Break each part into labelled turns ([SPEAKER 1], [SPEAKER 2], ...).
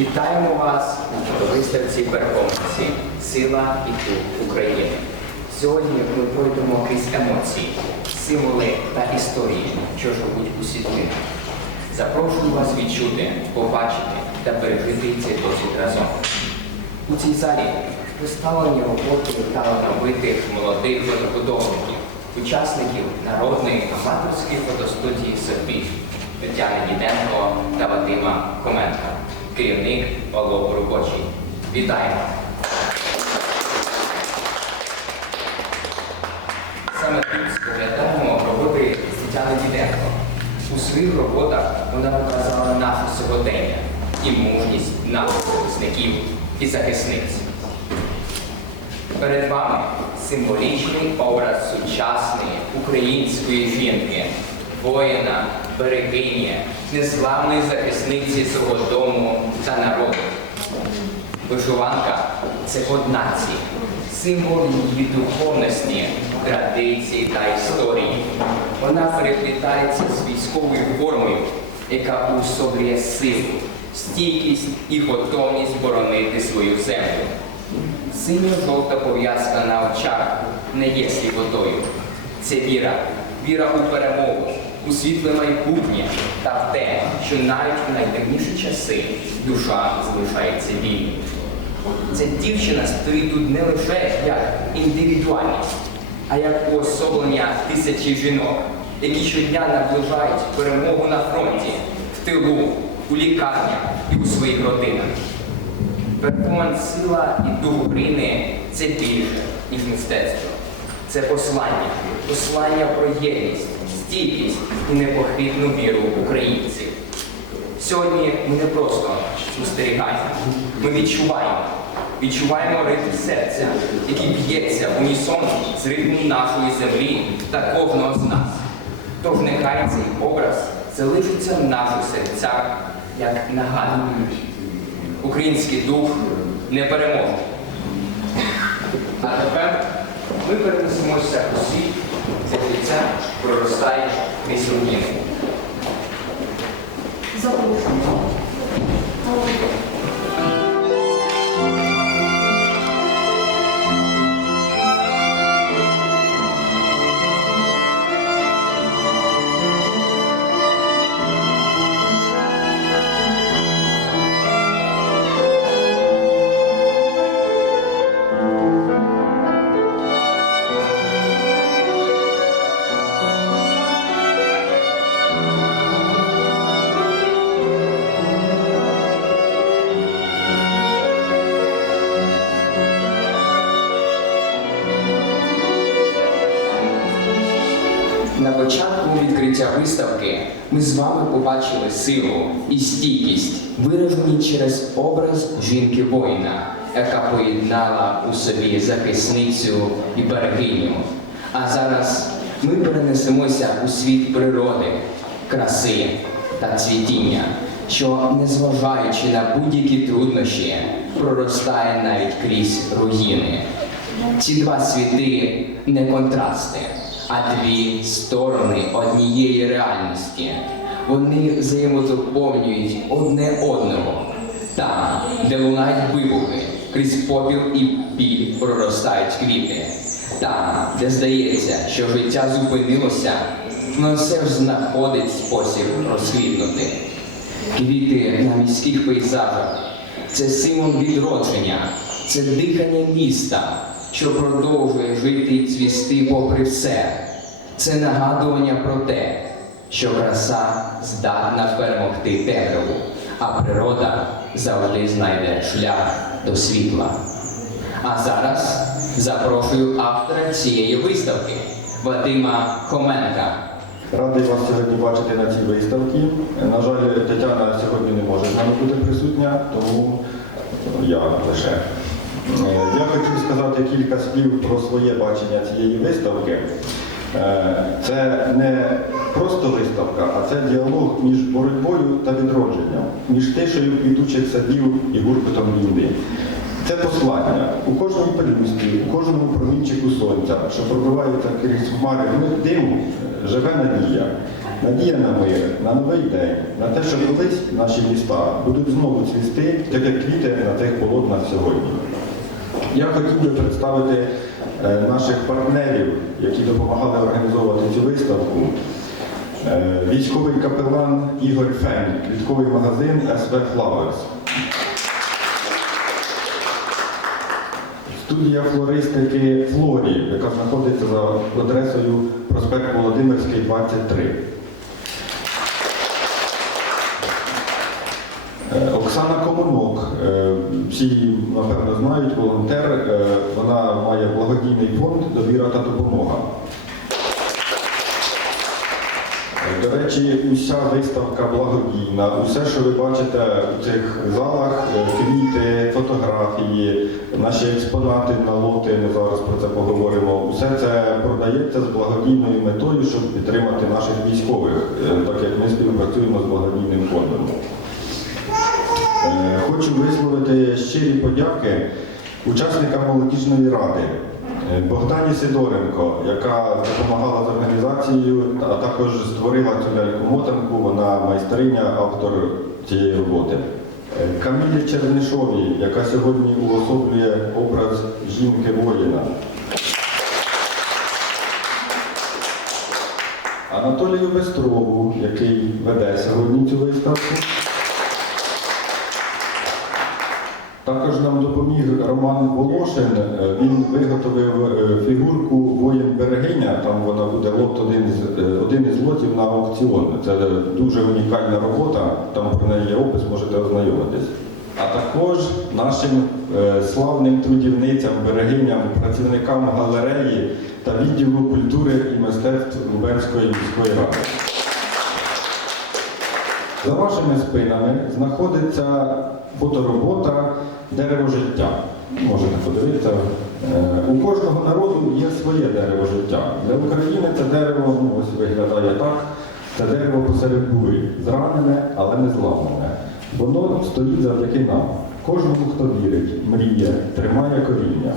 [SPEAKER 1] Вітаємо вас на виставці перформансі Сила і дух України. Сьогодні ми пройдемо крізь емоції, символи та історії, що живуть у світлинах. Запрошую вас відчути, побачити та пережити цей досвід разом. У цій залі представлені роботи та талановитих молодих фотохудожників, учасників народної аматорської фотостудії Софі Тетяни Діденко та Вадима Хоменка, керівник Павло Робочий. Вітаємо! Саме тут споглядаємо роботи Тетяни Діденко. У своїх роботах вона показала наше сьогодення і мужність наших захисників і захисниць. Перед вами символічний образ сучасної української жінки, воїна, берегині, незламної захисниці свого дому та народу. Вишиванка це код нації, символ її духовності, традицій та історії. Вона переплітається з військовою формою, яка уособлює силу, стійкість і готовність боронити свою землю. Синьо-жовта пов'язка на очах не є сліпотою. Це віра, віра у перемогу, у світле майбутнє та в те, що навіть в найдавніші часи душа залишається вільною. Ця дівчина стоїть тут не лише як індивідуальність, а як уособлення тисячі жінок, які щодня наближають перемогу на фронті, в тилу, у лікарнях і у своїх родинах. Перформанс сила і дух України це більше, ніж мистецтво. Це послання, послання про єдність, стійкість і непохитну віру українців. Сьогодні ми не просто спостерігаємо, ми відчуваємо. Відчуваємо ритм серця, який б'ється в унісон з ритмом нашої землі та кожного з нас. Тож нехай цей образ залишиться в наших серцях як нагадування. Український дух не переможе. А тепер ми перенесемося у життя проростає крізь.
[SPEAKER 2] Запрошую.
[SPEAKER 1] На початку відкриття виставки ми з вами побачили силу і стійкість, виражені через образ жінки-воїна, яка поєднала у собі захисницю і берегиню. А зараз ми перенесемося у світ природи, краси та цвітіння, що, незважаючи на будь-які труднощі, проростає навіть крізь руїни. Ці два світи не контрасти, а дві сторони однієї реальності. Вони взаємодоповнюють одне одного. Там, де лунають вибухи, крізь попіл і біль проростають квіти. Там, де здається, що життя зупинилося, воно все ж знаходить спосіб розквітнути. Квіти на міських пейзажах це символ відродження, це дихання міста, що продовжує жити і цвісти попри все. Це нагадування про те, що краса здатна перемогти темряву, а природа завжди знайде шлях до світла. А зараз запрошую автора цієї виставки Вадима Хоменка.
[SPEAKER 3] Радий вас сьогодні бачити на цій виставці. На жаль, Тетяна сьогодні не може з нами бути присутня, тому я лише. Е, Я хочу сказати кілька слів про своє бачення цієї виставки. Е, Це не просто виставка, а це діалог між боротьбою та відродженням, між тишею квітучих садів і гуркотом війни. Це послання у кожному пелюсті, у кожному промінчику сонця, що пробивається крізь хмари диму, живе надія. Надія на мир, на новий день, на те, що колись наші міста будуть знову цвісти, так як квіти на тих полотнах сьогодні. Я хотів би представити е, наших партнерів, які допомагали організовувати цю виставку. Е, Військовий капелан Ігор Фень, квітковий магазин СВ Flowers. Студія флористики Флорі, яка знаходиться за адресою проспект Володимирський, 23. Оксана Комунок, е, всі напевно, знають, волонтер. Е, Вона має благодійний фонд Довіра та допомога. Е, До речі, уся виставка благодійна. Усе, що ви бачите у цих залах, квіти, фотографії, наші експонати на лоти, ми зараз про це поговоримо. Усе це продається з благодійною метою, щоб підтримати наших військових, так як ми співпрацюємо з благодійним фондом. Е, Хочу висловити щирі подяки учасникам молодіжної ради е, Богдані Сидоренко, яка допомагала з організацією, а також створила цю ляльку-мотанку, вона майстриня, автор цієї роботи. Е, Камілі Чернишовій, яка сьогодні уособлює образ жінки-воїна. Анатолію Бестрову, який веде сьогодні цю виставку. Також нам допоміг Роман Волошин. Е, Він виготовив е, фігурку воїн берегиня. Там вона буде лот один з е, один із лотів на аукціон. Це дуже унікальна робота. Там про неї є опис, можете ознайомитись. А також нашим славним трудівницям, берегиням, працівникам галереї та відділу культури і мистецтв Лубенської міської ради. За вашими спинами знаходиться фоторобота Дерево життя. Можете подивитися. Е, У кожного народу є своє дерево життя. Для України це дерево ну, ось виглядає так. Це дерево посеред бурі, зранене, але не зламане. Воно стоїть завдяки нам. Кожному, хто вірить, мріє, тримає коріння.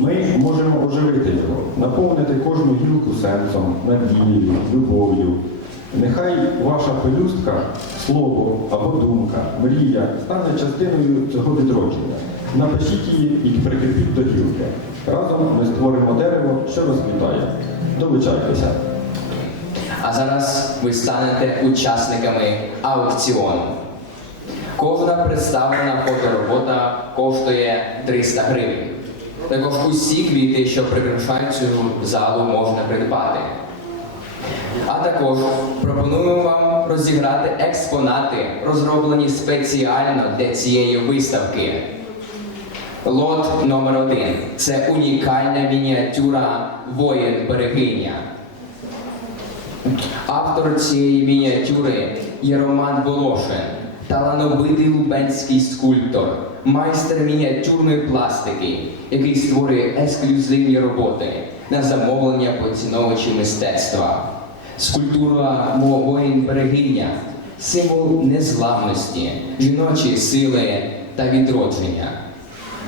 [SPEAKER 3] Ми можемо оживити його, наповнити кожну гілку сенсом, надією, любов'ю. Нехай ваша пелюстка, слово або думка, мрія стане частиною цього відродження. Напишіть її і прикріпіть до гілки. Разом ми створимо дерево, що розквітає. Долучайтеся.
[SPEAKER 1] А зараз ви станете учасниками аукціону. Кожна представлена фоторобота коштує 300 гривень. Також усі квіти, що прикрашають цю залу, можна придбати. А також пропонуємо вам розіграти експонати, розроблені спеціально для цієї виставки. Лот номер один це унікальна мініатюра воїн берегиня. Автор цієї мініатюри є Роман Волошин, талановитий лубенський скульптор, майстер мініатюрної пластики, який створює ексклюзивні роботи на замовлення поціновувачів мистецтва. Скульптура «Мо- воїн берегиня символ незламності, жіночої сили та відродження.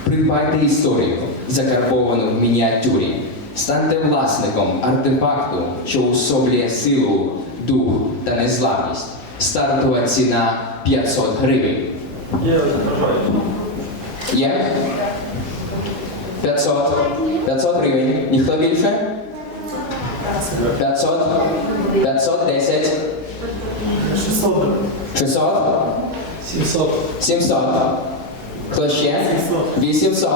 [SPEAKER 1] Придбайте історію, закарбовану в мініатюрі. Станьте власником артефакту, що усоблює силу, дух та незламність. Стартова ціна 500 гривень.
[SPEAKER 3] Є бажаючі.
[SPEAKER 1] 500. 500 гривень. Ніхто більше? 500. 510.
[SPEAKER 2] 600,
[SPEAKER 1] 600.
[SPEAKER 2] 700,
[SPEAKER 1] 700. Хто ще? 800.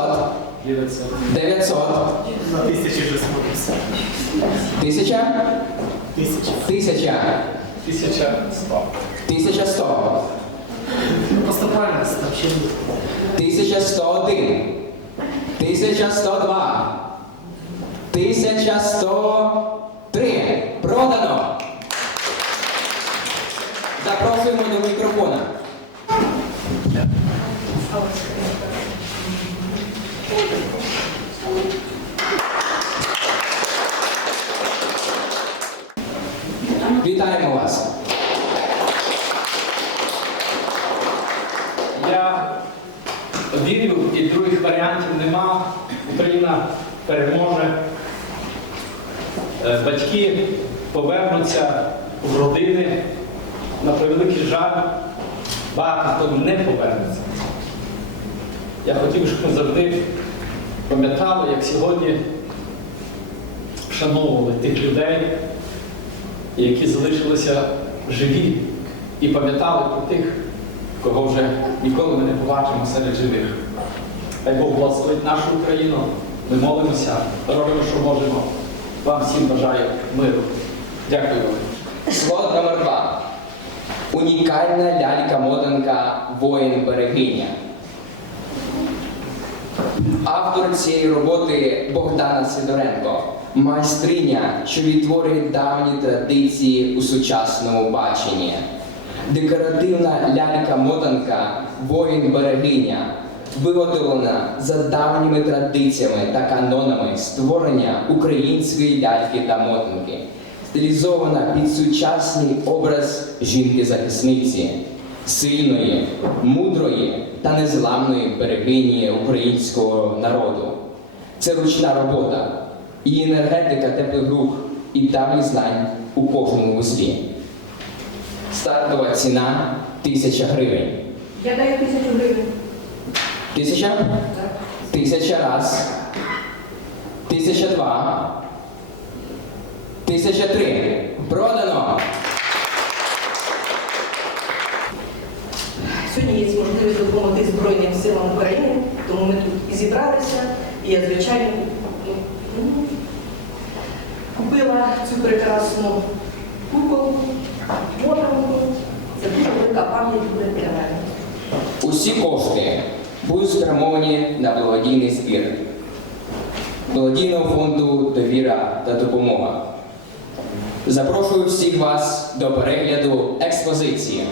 [SPEAKER 2] 900,
[SPEAKER 1] 900.
[SPEAKER 2] на 1600,
[SPEAKER 1] 1000.
[SPEAKER 2] 1000,
[SPEAKER 1] 1000.
[SPEAKER 2] 1100.
[SPEAKER 1] 1100.
[SPEAKER 2] Ну, просто правильно сообщение.
[SPEAKER 1] 1101. 1102. 1103. Продано. Запрошуємо до мікрофона. Вітаємо вас.
[SPEAKER 2] Я вірю, і других варіантів нема. Україна переможе. Е, Батьки повернуться в родини, на превеликий жаль, багато не повернеться. Я хотів, щоб ми завжди пам'ятали, як сьогодні вшановували тих людей, які залишилися живі, і пам'ятали про тих, кого вже ніколи ми не побачимо серед живих. Хай Бог благословить нашу Україну. Ми молимося, робимо, що можемо. Вам всім бажаю миру. Дякую вам.
[SPEAKER 1] Слот номер два. Унікальна лялька-мотанка воїн берегиня. Автор цієї роботи Богдана Сидоренко, майстриня, що відтворює давні традиції у сучасному баченні. Декоративна лялька-мотанка воїн берегиня виготовлена за давніми традиціями та канонами створення української ляльки та мотанки, стилізована під сучасний образ жінки-захисниці, сильної, мудрої та незламної берегині українського народу. Це ручна робота, і енергетика теплих рук і давніх знань у кожному вузлі. Стартова ціна тисяча гривень.
[SPEAKER 4] Я даю тисячу гривень.
[SPEAKER 1] Тисяча?
[SPEAKER 4] Так.
[SPEAKER 1] Тисяча раз. Тисяча два. Тисяча три. Продано.
[SPEAKER 4] Сьогодні є можливість допомогти Збройним силам України, тому ми тут і зібралися. І я, звичайно, ну, ну, купила цю прекрасну куколку, мотанку. Це дуже велика пам'ять буде для мене.
[SPEAKER 1] Усі кошти будуть спрямовані на благодійний збір благодійного фонду Довіра та допомога. Запрошую всіх вас до перегляду експозиції.